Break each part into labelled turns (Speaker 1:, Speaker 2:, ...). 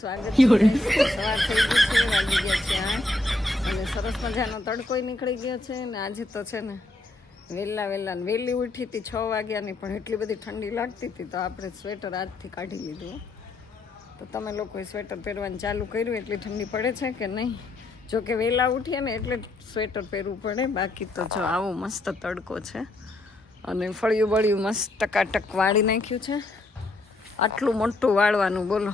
Speaker 1: સ્વાગત સવાર થઈ ગઈ છે વાગી ગયા છે આઠ. અને સરસ મજાનો તડકોય નીકળી ગયો છે ને આજે તો છે ને વહેલા વહેલા ને વહેલી ઉઠી હતી છ વાગ્યાની પણ એટલી બધી ઠંડી લાગતી હતી તો આપણે સ્વેટર આજથી કાઢી લીધું. તો તમે લોકોએ સ્વેટર પહેરવાનું ચાલુ કર્યું એટલી ઠંડી પડે છે કે નહીં? જો કે વહેલા ઉઠીએ ને એટલે સ્વેટર પહેરવું પડે બાકી તો જો આવો મસ્ત તડકો છે. અને ફળિયું બળિયું મસ્ત ટકાટક વાળી નાખ્યું છે. આટલું મોટું વાળવાનું બોલો.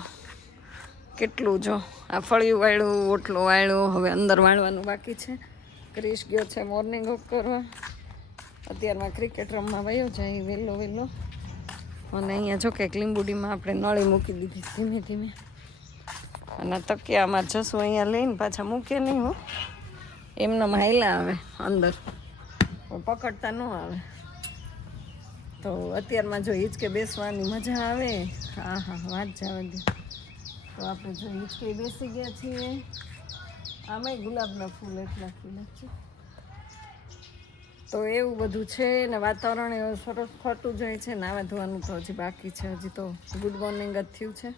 Speaker 1: કેટલું જો, આ ફળિયું વાળ્યું ઓટલો વાળ્યો હવે અંદર વાળવાનું બાકી છે. ક્રિશ ગયો છે મોર્નિંગ વોક કરવા. અત્યારમાં ક્રિકેટ રમવા વયો જાય, વહેલો વહેલો. અને અહીંયા જો કે લીંબુડીમાં આપણે નળી મૂકી દીધી ધીમે ધીમે. અને તકિયામાં જશું અહીંયા લઈને પાછા મૂકે નહીં હો. એમને માયલા આવે અંદર. પકડતા ન આવે. તો અત્યારમાં જો હિંચકે બેસવાની મજા આવે. હા હા, વાત જવા દે. તો આપણે જો હિંચકે બેસી ગયા છીએ. આમાં ગુલાબના ફૂલ એટલા ખીલા છે તો એવું બધું છે ને વાતાવરણ એવું સરસ થતું જાય છે. નાવા ધોવાનું તો હજી બાકી છે. હજી તો ગુડ મોર્નિંગ જ થયું છે.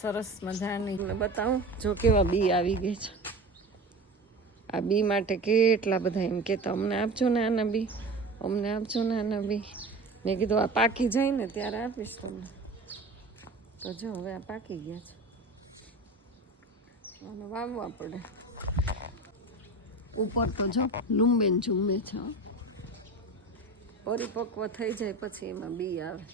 Speaker 1: સરસ મજાની. બતાવું, જો કેવા બી આવી ગઈ છે. આ બી માટે કેટલા બધા એમ કહેતા અમને આપજો ને આના બી, અમને આપજો ને આના બી. મેં કીધું, આ પાકી જાય ને ત્યારે આપીશ તમને. તો જો, હવે આ પાકી ગયા છે. અને વાવવા પડે. ઉપર તો જો, લુંબેન ઝુંબે છે. પરિપક્વ થઈ જાય પછી એમાં બી આવે.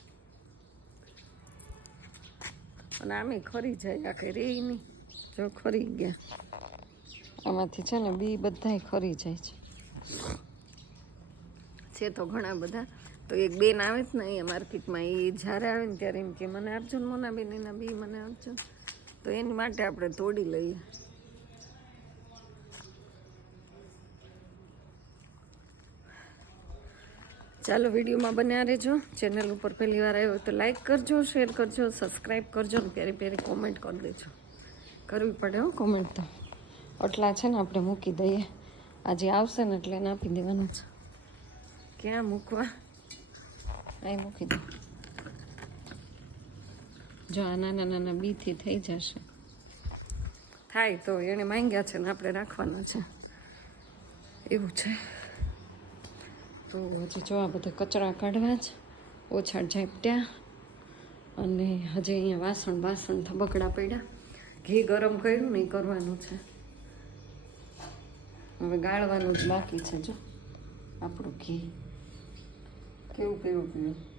Speaker 1: અને આમે ખરી જાય, આખે રે નહીં જો ખરી ગયા. આમાંથી છે ને બી બધાય ખરી જાય છે. છે તો ઘણા બધા. તો એક બેન આવે જ ને અહીંયા માર્કેટમાં, એ જ્યારે આવે ને ત્યારે એમ કે, મને આપજો ને મોના બેન એના બી મને આપજો. તો એની માટે આપણે તોડી લઈએ. ચાલો વિડીયોમાં બન્યા રહેજો. ચેનલ ઉપર પહેલી વાર આવ્યો તો લાઇક કરજો શેર કરજો સબસ્ક્રાઈબ કરજો ને પહેરી પહેરી કોમેન્ટ કરી દેજો. કરવી પડે હો કોમેન્ટ તો. આટલા છે ને આપણે મૂકી દઈએ. આજે આવશે ને એટલે એને આપી દેવાના છે. ક્યાં મૂકવા? અહીં મૂકી દો. જો આ નાના નાના બીથી થઈ જશે. થાય તો એણે માંગ્યા છે ને આપણે રાખવાના છે. એવું છે. તો હજી જો આ બધા કચરા કાઢવા જ ઓછા ઝાપટ્યા અને હજી અહીંયા વાસણ વાસણ થબકડા પડ્યા. ઘી ગરમ કર્યું ને એ કરવાનું છે. હવે ગાળવાનું જ બાકી છે જો આપણું ઘી. કેવું કેવું પીવું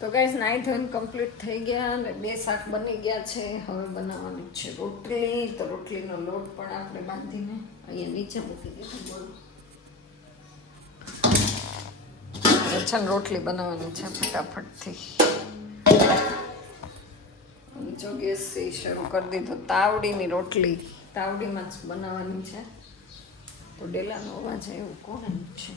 Speaker 1: તો ગાઈસ નાઈ ધોઈને કમ્પ્લીટ થઈ ગયા અને બે શાક બની ગયા છે. હવે બનાવવાની છે રોટલી. તો રોટલીનો લોટ પણ આપણે બાંધીને અહીંયા નીચે મૂકી દીધું બોલ. છે રોટલી બનાવવાની છે ફટાફટથી. જો ગેસ શરૂ કરી દીધો. તાવડીની રોટલી. તાવડીમાં જ બનાવવાની છે. તો ડેલાનો અવાજ એવું કોને છે?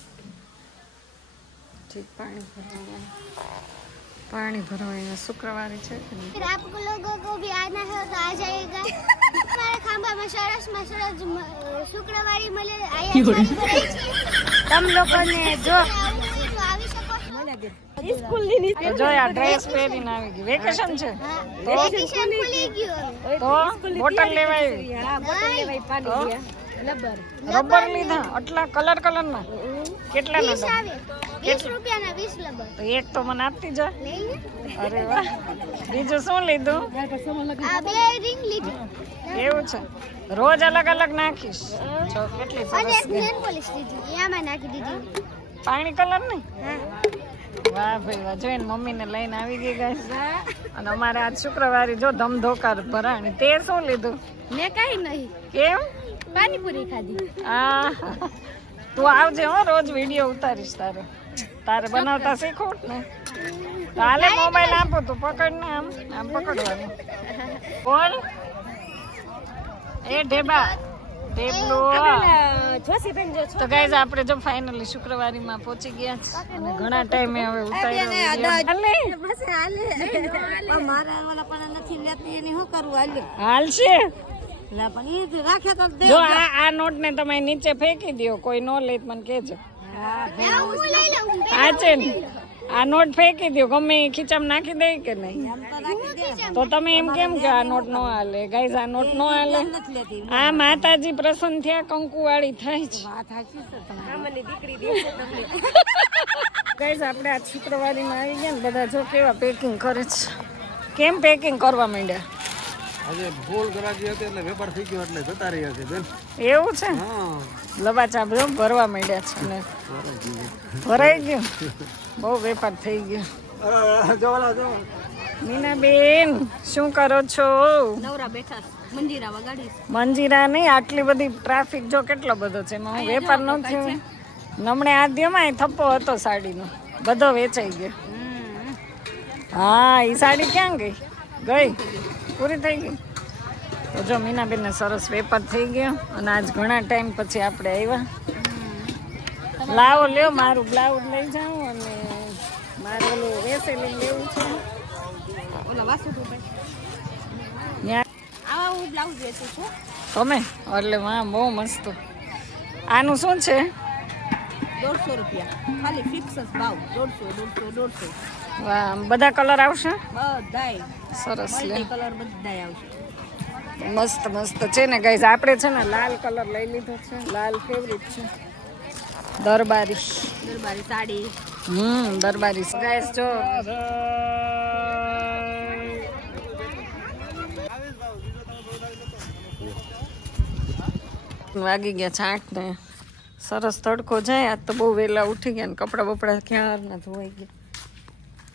Speaker 1: ઠીક, પાણી ભરવાનું. પાણી ભરવા શુક્રવારે છે કે નહીં
Speaker 2: फिर आप लोगों को भी आना है तो आ जाइएगा हमारे खांबा में सरस में सरस म- શુક્રવારે મળે આયા ચાલુ કરે છે
Speaker 3: તમ લોકોને જો
Speaker 2: આવું હોય તો આવી શકો છો
Speaker 1: તો જો આ ડ્રેસ પહેરીને આવી ગઈ વેકેશન છે
Speaker 2: હા વેકેશન ખુલી ગયું હવે
Speaker 1: તો બોટલ લેવા આવી રબર લીધા આટલા કલર કલર ના કેટલા
Speaker 2: વીસ
Speaker 1: ના
Speaker 2: આવે વીસ રૂપિયાના વીસ લબર
Speaker 1: તો એક તો મને આપતી જા. અરે વાહ. બીજું શું લીધું? એવું છે. રોજ અલગ અલગ નાખીશ. જો કેટલી સરસ પાણી કલર નહીં?
Speaker 2: હા.
Speaker 1: વાહ ભાઈ વાહ. જોઈને મમ્મીને લઈને આવી ગઈ ગાઈસ અને અમારે આજ શુક્રવારે જો ધમધોકાર ભરાણી. તે શું લીધું?
Speaker 2: મેં કઈ નહીં.
Speaker 1: કેમ?
Speaker 2: પાણીપુરી ખાધી.
Speaker 1: આ તું આવજે હો રોજ વીડિયો ઉતારીશ તારે. તારે બનાવતા શીખવું ને. હાલે મોબાઈલ આપો તું પકડ ને આમ આમ પકડવાનું. બોલ. એ ઢેબા. તો ગાઈઝ આપણે જો ફાઇનલી શુક્રવારીમાં પહોંચી ગયા છે. અને ઘણા ટાઈમે હવે ઉતાર્યો
Speaker 3: મારા પણ નથી લેતી. એની શું કરવું હાલ્યો
Speaker 1: હાલ. છે
Speaker 3: એટલે પણ એ જ
Speaker 1: આ નોટ ને તમે નીચે ફેંકી દો કોઈ નો લે મને કહેજો.
Speaker 2: હું
Speaker 1: આ છે ને આ નોટ ફેંકી દો ગમે એ ખીચામાં નાખી દે કે નહીં?
Speaker 3: તો રાખી દે
Speaker 1: તો તમે એમ કેમ કે આ નોટ નો હાલે? ગાઈઝ આ નોટ નો હાલે? આ માતાજી પ્રસન્ન થયા કંકુ વાળી થાય છે ગાઈઝ આપણે આ શુક્રવારીમાં આવી ગયા ને બધા જો કેવા પેકિંગ કરે છે. કેમ પેકિંગ કરવા માંડ્યા?
Speaker 4: આજે ભૂલ કરાજી હતી એટલે વેપાર થઈ ગયો એટલે જતા રહ્યા છે બેન.
Speaker 1: એવું છે?
Speaker 4: હા.
Speaker 1: લબા ચાબરો ભરવા માંડ્યા છે ને. ભરાઈ ગયું. બહુ વેપાર થઈ ગયો.
Speaker 4: જવાલા જો
Speaker 1: મીનાબેન શું કરો છો?
Speaker 3: નવરા બેઠા મંજીરા વગાડી
Speaker 1: મંજીરા નહીં આટલી બધી ટ્રાફિક જો કેટલો બધો છે એમાં? હું વેપાર ન થયો. નમણે આદ્યમાં થપ્પો હતો સાડીનો. બધો વેચાઈ ગયો. હા એ સાડી ક્યાં ગઈ? ગઈ? પૂરી થઈ ગઈ? તો જો મીનાબેનને સરસ વેપાર થઈ ગયો અને આજ ઘણા ટાઈમ પછી આપણે આવ્યા. લાવો લ્યો મારું બ્લાઉઝ લઈ જાઉં અને મારું ઓલું વેસેલી લેવું છે. તમે? એટલે વાહ બહુ મસ્ત. આનું શું છે?
Speaker 3: દોઢસો રૂપિયા. ખાલી ફિક્સ જ ભાવ. દોઢસો દોઢસો દોઢસો.
Speaker 1: વાહ બધા કલર આવશે?
Speaker 3: બધાય.
Speaker 1: સરસ લે.
Speaker 3: કલર બધાય આવશે.
Speaker 1: મસ્ત મસ્ત છે ને ગાઈઝ આપણે છે ને લાલ કલર લઈ લીધો છે. લાલ ફેવરિટ છે. દરબારી.
Speaker 3: દરબારી સાડી.
Speaker 1: હમ દરબારી. ગાઈઝ જો. વાગી ગયા છાંટ ને. સરસ તડકો જાય આજ તો બહુ વહેલા ઉઠી ગયા ને કપડાં બપડા ક્યાં ના ધોવાઈ ગયા.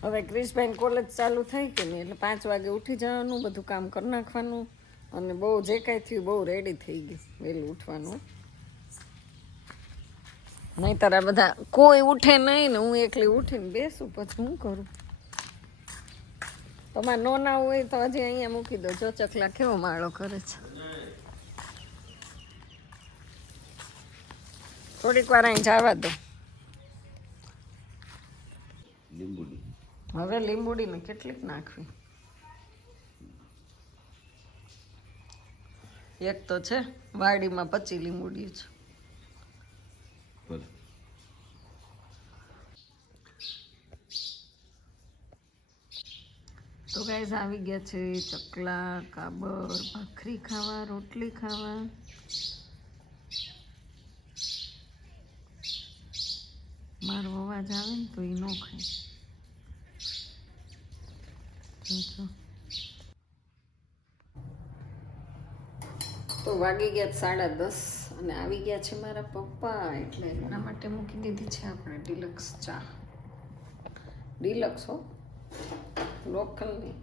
Speaker 1: હવે ક્રિશભાઈ કોલેજ ચાલુ થઈ કે નહીં એટલે પાંચ વાગે ઉઠી જવાનું, બધું કામ કરી નાખવાનું અને બહુ જે કાંઈ થયું બહુ રેડી થઈ ગયું વહેલું ઉઠવાનું. નહીંતર આ બધા કોઈ ઉઠે નહીં ને હું એકલી ઉઠીને બેસું, પછી હું કરું? તમારે નો ના હોય તો હજી અહીંયા મૂકી દો, જો ચકલા કેવો માળો કરે છે. થોડીક વાર અહીં જવા દો. હવે લીંબુડીને કેટલીક નાખવી? એક તો છે વાડીમાં પચી લીંબુડી છે. તો ગાઈઝ આવી ગયા છે ચકલા કાબર ભાખરી ખાવા રોટલી ખાવા. મારો અવાજ આવે ને તો એ ન ખાય. તો વાગી ગયા સાડા દસ અને આવી ગયા છે મારા પપ્પા એટલે એના માટે મૂકી દીધી છે આપણે ડિલક્સ ચા. ડિલક્સ હો. લોકલની.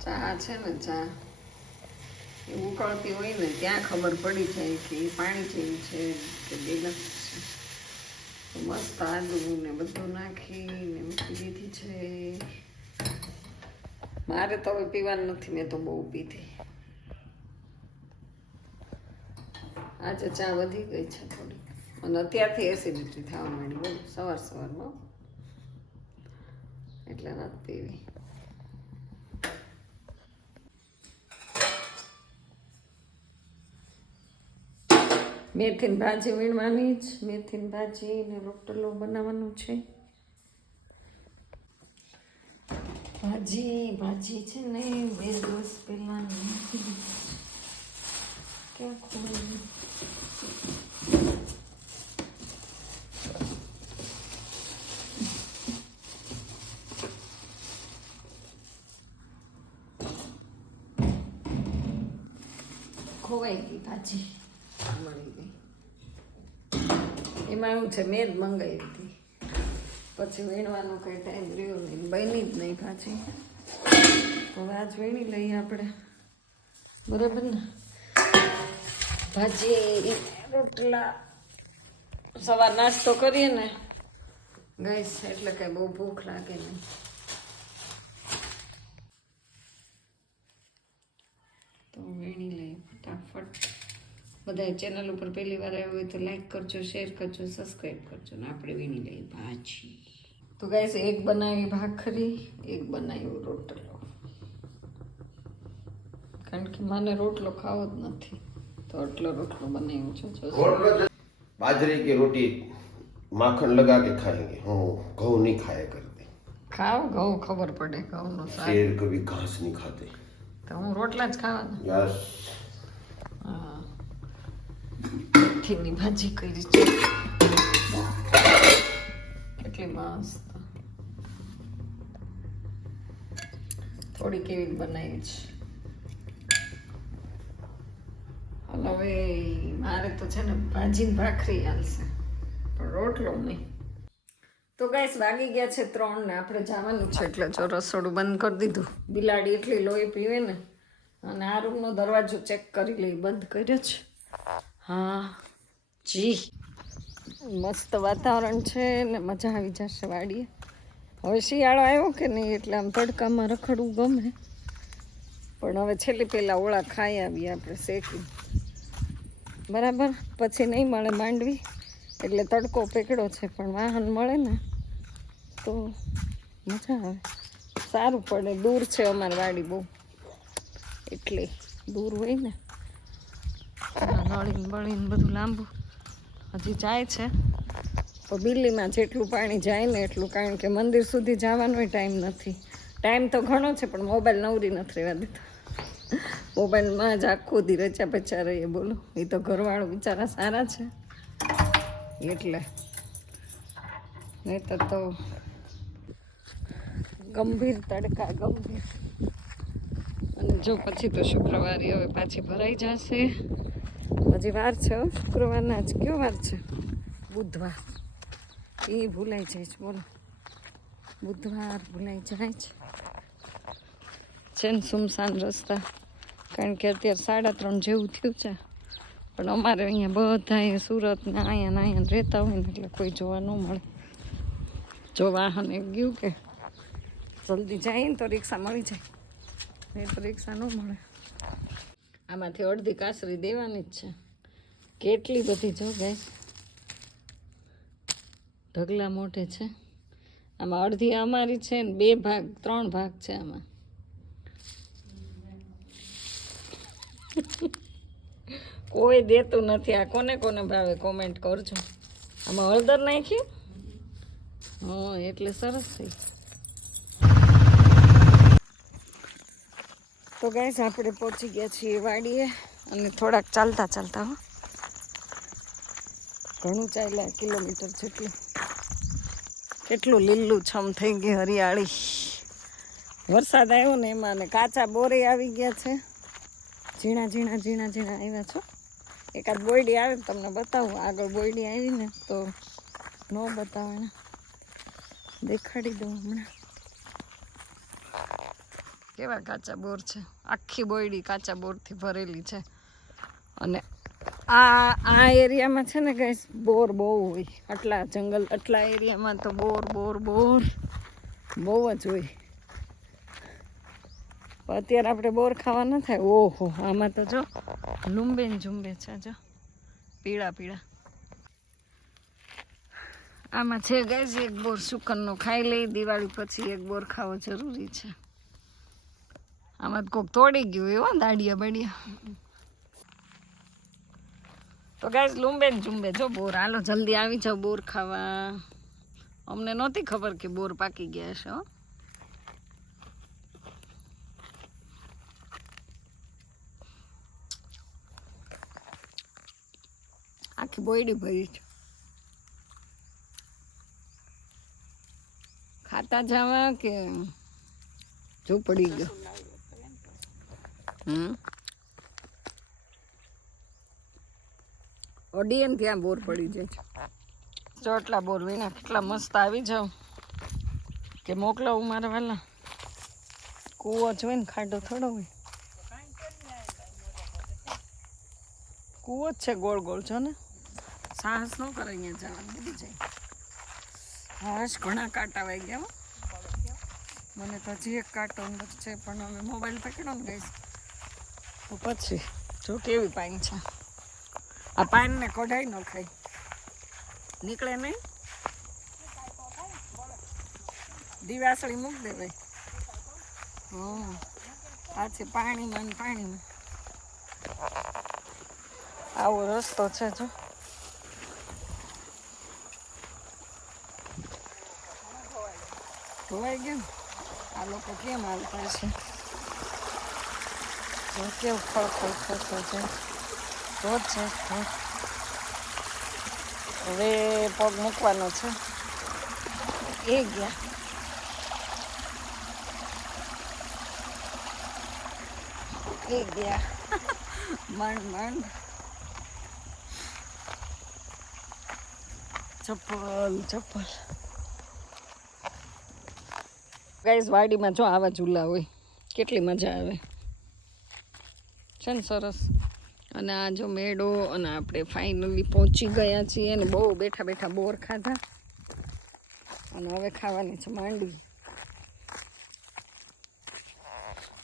Speaker 1: ચા છે ને ચા. ઉકળતી હોય ને ત્યાં ખબર પડી જાય કે એ પાણી જેવું છે, કે ડિલક્સ છે. મસ્ત આદુ ને બધું નાખીને મૂકી દીધી છે. મારે તો હવે પીવાનું નથી, મેં તો બહુ પીધી. આજે ચા વધી ગઈ છે થોડી અને અત્યારથી એસિડિટી થવા માંડી, બહુ સવાર સવારમાં એટલે નથી પીવી. મેથીની ભાજી વીણવાની જ મેથીની ભાજી ને રોટલો બનાવવાનું છે. ભાજી ભાજી છે ને બે દિવસ પહેલા. ક્યાં ખોવાઈ ખોવાઈ ગઈ ભાજી મળી ગઈ એમાં એવું છે મેં જ મંગાવી હતી પછી વીણવાનો કંઈ ટાઈમ રહ્યો નહીં બની જ નહીં પાછી. હવે આજ વીણી લઈએ આપણે. બરાબર ને? ભાજી રોટલા. સવાર નાસ્તો કરીએ ને. ગઈશ એટલે કઈ બહુ ભૂખ લાગે નહીં. તો વીણી લઈએ ફટાફટ. બધા ચેનલ ઉપર પહેલી વાર આવ્યો હોય તો લાઈક કરજો શેર કરજો સબસ્ક્રાઈબ કરજો ને આપણે વીણી લઈએ ભાજી. તો ગાઈસ એક બનાવી ભાખરી એક બનાવ્યો રોટલો. કારણ કે મને રોટલો ખાવો જ નથી. તો આટલો રોટલો બનાવ્યો છું
Speaker 5: બાજરી કે રોટી માખણ લગા કે ખાएंगे હું ઘઉં નહીં ખાયા કરતી.
Speaker 1: ખાઓ ઘઉં ખબર પડે ઘઉંનો નો
Speaker 5: શેર કભી ઘાસ નહીં ખાતે.
Speaker 1: તો હું રોટલા જ ખાવાના. યસ. મેથીની ભાજી કરી છે એટલી મસ્ત થોડી કેવી બનાવી છે હાલો હવે મારે તો છે ને ભાજીને ભાખરી હાલશે પણ રોટલો નહીં તો ગાઈસ વાગી ગયા છે ત્રણ. ને આપણે જવાનું છે એટલે જો રસોડું બંધ કરી દીધું. બિલાડી એટલી લોહી પીવે ને. અને આ રૂમનો દરવાજો ચેક કરી લઈ બંધ કર્યો છે. હા. જી. મસ્ત વાતાવરણ છે ને મજા આવી જશે વાડીએ. હવે શિયાળો આવ્યો કે નહીં એટલે આમ તડકામાં રખડવું ગમે. પણ હવે છેલ્લી પહેલાં ઓળા ખાઈ આવીએ આપણે શેકી. બરાબર? પછી નહીં મળે માંડવી. એટલે તડકો પેકડો છે, પણ વાહન મળે ને તો મજા આવે. સારું પડે, દૂર છે અમારી વાડી બહુ. એટલે દૂર હોય ને. નળીને બળીને બધું લાંબુ. હજી જાય છે. તો બિલ્લીમાં જેટલું પાણી જાય ને એટલું, કારણ કે મંદિર સુધી જવાનો ટાઈમ નથી. ટાઈમ તો ઘણો છે, પણ મોબાઈલ નવરી નથી રહેવા દેતા. મોબાઈલમાં જ આખો દી રચા પચા રહીએ, બોલો. એ તો ઘરવાળો બિચારા સારા છે. એટલે. નહીં તો ગંભીર તડકા, ગંભીર. અને જો પછી તો શુક્રવારે હવે પાછી ભરાઈ જશે. હજી વાર છે શુક્રવારના જ કયો વાર છે? બુધવાર. એ ભૂલાઈ જાય છે, બોલો. બુધવાર ભૂલાઈ જાય છે. છે ને સુમસાન રસ્તા. કારણ કે અત્યારે સાડા ત્રણ જેવું થયું છે. પણ અમારે અહીંયા બધા સુરતના અહીંયા ને અહીંયા રહેતા હોય ને એટલે કોઈ જોવા ન મળે. જો વાહન એક ગયું કે જલ્દી જાય ને તો રિક્ષા મળી જાય. નહીં તો રિક્ષા ન મળે. આમાંથી અડધી કાસરી દેવાની જ છે. કેટલી બધી જો ગેસ ઢગલા મોટે છે. આમાં અડધી અમારી છે ને બે ભાગ, ત્રણ ભાગ છે આમાં. કોઈ દેતું નથી. આ કોને કોને ભાવે? કોમેન્ટ કરજો. આમાં હળદર નાખ્યું? હા, એટલે સરસ થઈ. તો ગાઈસ, આપણે પહોંચી ગયા છીએ વાડીએ અને થોડાક ચાલતા ચાલતા, હો. ઘણું ચાલ્યા કિલોમીટર જેટલું, કેટલું લીલું છમ થઈ ગયું હરિયાળી. વરસાદ આવ્યો ને એમાં ને કાચા બોરે આવી ગયા છે. ઝીણા ઝીણા ઝીણા ઝીણા આવ્યા છો. એકાદ બોયડી આવે તમને બતાવું. આગળ બોયડી આવી ને તો ન બતાવે દેખાડી દઉં હમણાં. કેવા કાચા બોર છે? આખી બોયડી કાચા બોરથી ભરેલી છે. અને આ આ એરિયામાં છે ને કઈ બોર બહુ હોય. આટલા જંગલ, આટલા એરિયામાં તો બોર બોર બોર. બહુ જ હોય. અત્યારે આપણે બોર ખાવા ન થાય. ઓહો, આમાં તો જો લુંબે ને ઝુંબે છે, જો. પીળા પીળા. આમાં છે ગેસ એક બોર સુકનનો ખાઈ લઈ દિવાળી પછી એક બોર ખાવો જરૂરી છે. આમાં કોક તોડી ગયું એવો દાડિયા બાડિયા. તો ગાઈઝ લુંબે ને ઝુંબે જો બોર. હાલો, જલ્દી આવી જાઓ બોર ખાવા. અમને નહોતી ખબર કે બોર પાકી ગયા છે, હો. આખી બોયડી ભરી છે. ખાતા જવા કે ઝૂંપડી ગયો? હમ? ઓડીએ ને ત્યાં બોર પડી જાય. જો એટલા બોર વિના કેટલા મસ્ત આવી જાવ કે મોકલાવું મારા વહેલા? કૂવો જોઈ ને ખાડો થોડો હોય. કૂવો જ છે ગોળ ગોળ છો ને. સાહસ ન કરે અહીંયા જવા દીધી જાય. હાશ ઘણા કાંટા વાઈ ગયા હો. મને તો હજી એક કાંટો અંદર છે પણ હવે મોબાઈલ પકડો ને ગઈશ તો પછી જો કેવી પાઈ છે. આ પાનને કઢાઈ ન ખાય. નીકળે નહીં? દિવાસળી મૂક દે ભાઈ. હં પાછી પાણીમાં ને પાણીમાં. આવો રસ્તો છે જો. ધોવાઈ ગયું આ લોકો કેમ હાલતા છે? કેવું ખળખળ થતો છે. ધોધ છે. હવે પગ મૂકવાનો છે. એ ગયા. એ ગયા. માંડ માંડ ચપ્પલ ચપ્પલ. ગાઈસ વાડીમાં જો આવા ઝૂલા હોય, કેટલી મજા આવે. છે ને સરસ. અને આ જો મેળો અને આપણે ફાઇનલી પહોંચી ગયા છીએ અને બહુ બેઠા બેઠા બોર ખાધા. અને હવે ખાવાની છે માંડવી.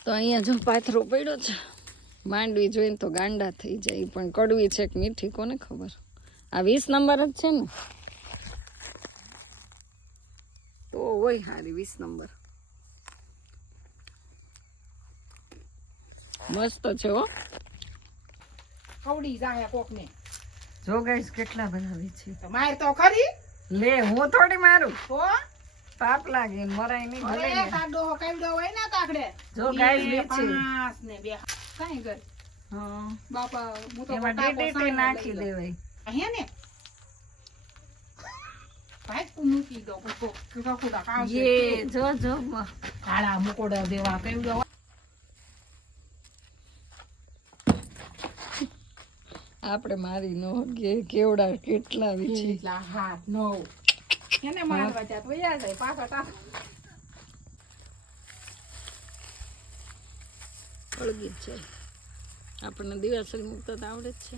Speaker 1: તો અહીંયા જો પાથરો પડ્યો છે. માંડવી જોઈને તો ગાંડા થઈ જાય. પણ કડવી છે કે મીઠી, કોને ખબર? આ વીસ નંબર જ છે ને? તો હોય હારી વીસ નંબર. મસ્ત છે હો.
Speaker 6: ખવડી જાય કોક ને
Speaker 1: જો ગાઈસ કેટલા બનાવી છે.
Speaker 6: તો માર તો ખરી.
Speaker 1: લે હું થોડી મારું.
Speaker 6: તો
Speaker 1: પાપ લાગે મરાય નહીં ભલે ને.
Speaker 6: કાડો કાવડો હોય ને તાકડે.
Speaker 1: જો ગાઈસ
Speaker 6: બે,
Speaker 1: છે.
Speaker 6: પાંચ ને બે. કાંઈ ગઈ
Speaker 1: હા.
Speaker 6: બાપા હું તો
Speaker 1: એમાં
Speaker 6: ટાકો
Speaker 1: નાખી દેવાય.
Speaker 6: અહીંયા ને? ભાઈ મૂકી દો કોકો કકુડા
Speaker 1: જો જો.
Speaker 6: કાળા મુકોડા દેવા કેવડો
Speaker 1: આપણે મારી નો કે કેવડા કેટલા? વીછી
Speaker 6: હાથ નો એને મારવા જાત તો જાય પાછા તા
Speaker 1: અળગી છે આપણને દિવાસળી મૂકતા તો આવડે જ છે.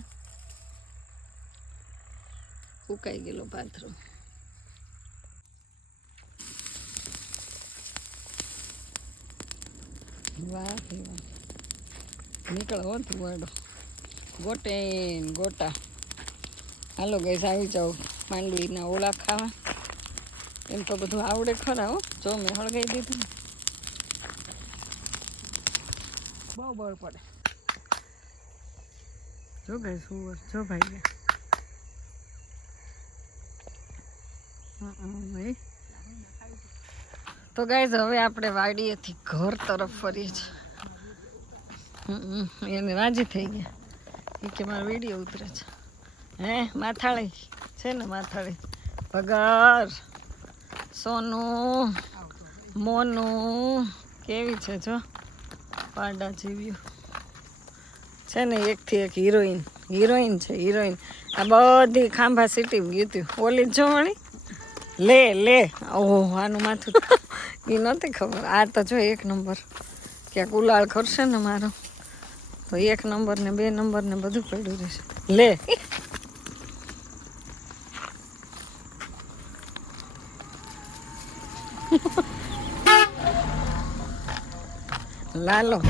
Speaker 1: ઉકાઈ ગયેલો પાથરો વાહ રે વાહ. નીકળો ધુવાડો ગોટે. હાલો ગઈ આવી જાઓ. માંડવીના ઓલા ખાવા. એમ તો બધું આવડે ખરા હો. જો મેં હળગાઈ દીધું. બહુ બળ પડે. જો ગાય સુવર જો ભાઈ. ભાઈ. તો ગાઈઝ હવે આપણે વાડીએથી ઘર તરફ ફરીએ છીએ. એને રાજી થઈ ગયા. એ કે મારો વીડિયો ઉતરે છે. હે, માથાળી. છે ને માથાળી? પગાર. સોનું. મોનું. કેવી છે જો? પાડા જીવ્યું છે ને એકથી એક હિરોઈન. હિરોઈન છે, હિરોઈન. આ બધી ખાંભા સિટી ગયું હતું ઓલી જ વળી? લે લે. ઓહો, આનું માથું. એ નહોતી ખબર. આ તો જો એક નંબર. ક્યાંક ઉલાળ કરશે ને મારો. તો એક નંબર ને બે નંબર ને બધું પડ્યું રહેશે. લે. લાલો.